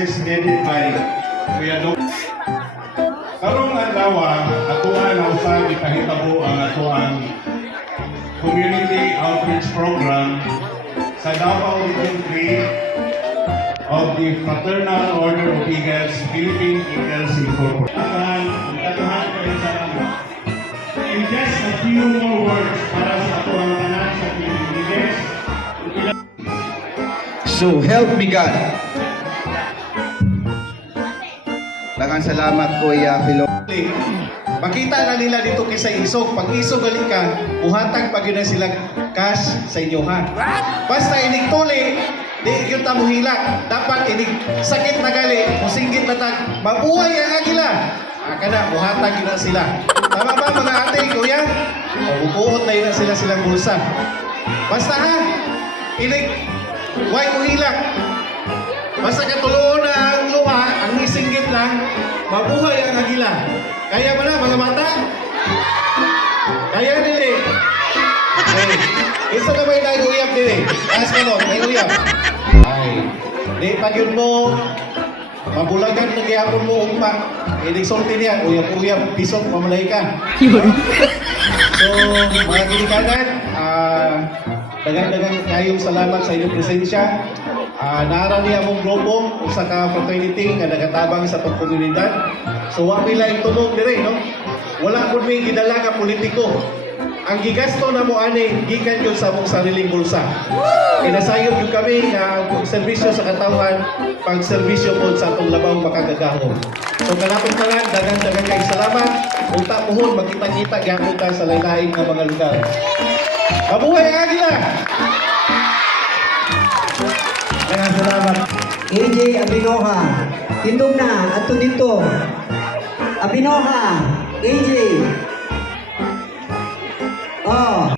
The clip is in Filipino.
services headed by Kuya Dok. Karong adlaw atuan na usab ipahitabo ang atuang community outreach program sa Davao Region 3 of the Fraternal Order of Eagles, Philippine Eagles Incorporated. Katuhan kayo sa laman. In just a few more words para sa atuang tanan sa Philippine Eagles. So help me God. Daghang salamat Kuya Philo. Makita na nila dito kisa isog. Pag isog gali ka, uhatag pag yun na sila cash sa inyo ha. Basta inig tuli, di yung tamuhilak. Dapat inig sakit na gali, musinggit na tag, mabuhay ang agila. Kana, uhatag yun na sila. Tama ba mga ate, kuya? Upuot na yun na sila silang bulsa. Basta ha, inig, huwag muhilak. Basta katuloon na ang luha, ang isinggit lang, mabuhay ang agila. Kaya mo na, mga mata? Kaya nili. Okay. Isa na may nag-uyap nili. Taas ka mo, nag-uyap. Ay. Di, pag yun mo, mabulagan na gihapon mo umpa. Inig-sulti niya, uyap-uyap, pisok, mamalay ka. So, mga ginikanan, dagan-dagan kayong salamat sa inyong presensya. Naara niya mong grupo sa ka-fraternity nga nagatabang sa pagkomunidad. So, wapil lang tumog dire, no? Wala po may gidala ka politiko. Ang gigasto na mo ani, gikan yun sa mong sariling bulsa. Inasayod yun kami nga serbisyo sa katawan, pag-serbisyo po sa atong labang makagagahon. So, kanapin pa lang, dagan-dagan kayong salamat. Unta puhon, magkita-kita, gapon ka sa lain-lain ng mga lugar. Mabuhay ang agila! Daghang salamat. AJ Abinoha. Tindog na, ato dito. Abinoha. AJ. Oh.